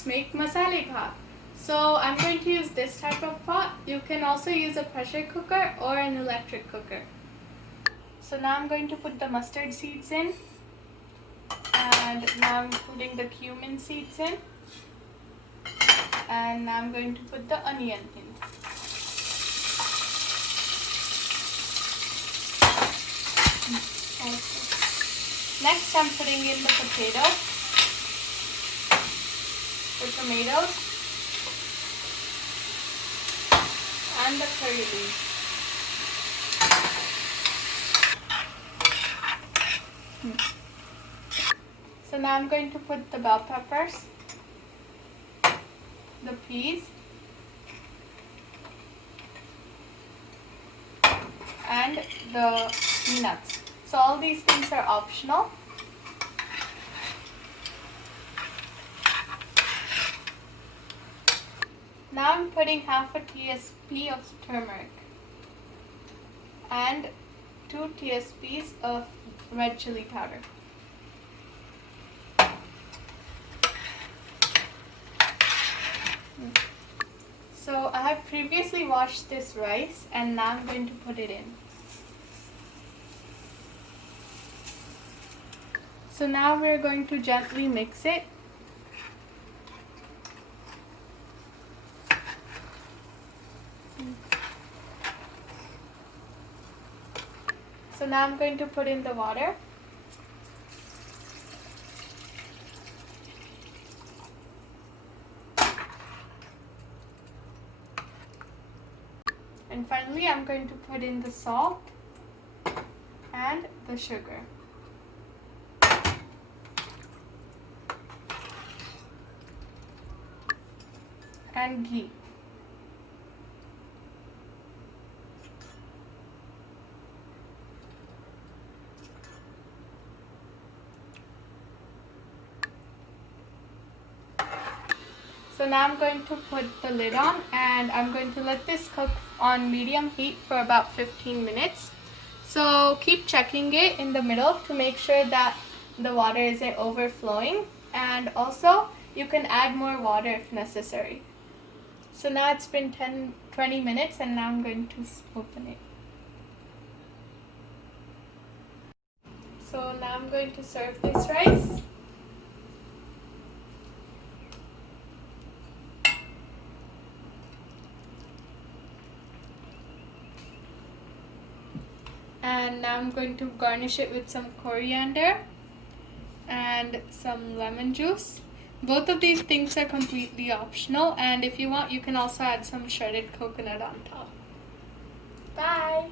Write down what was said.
let's make masalebhat. So I'm going to use this type of pot. You can also use a pressure cooker or an electric cooker. So now I'm going to put the mustard seeds in, and now I'm putting the cumin seeds in, and now I'm going to put the onion in. Next I'm putting in the tomatoes, and the curry leaves. So now I'm going to put the bell peppers, the peas, and the peanuts. So all these things are optional. Now I'm putting half a TSP of turmeric and 2 TSPs of red chili powder. So I have previously washed this rice, and now I'm going to put it in. So now we're going to gently mix it. So now I'm going to put in the water. And finally I'm going to put in the salt and the sugar. And ghee. So now I'm going to put the lid on, and I'm going to let this cook on medium heat for about 15 minutes. So keep checking it in the middle to make sure that the water isn't overflowing, and also you can add more water if necessary. So now it's been 20 minutes, and now I'm going to open it. So now I'm going to serve this rice. And now I'm going to garnish it with some coriander and some lemon juice. Both of these things are completely optional, and if you want, you can also add some shredded coconut on top. Bye!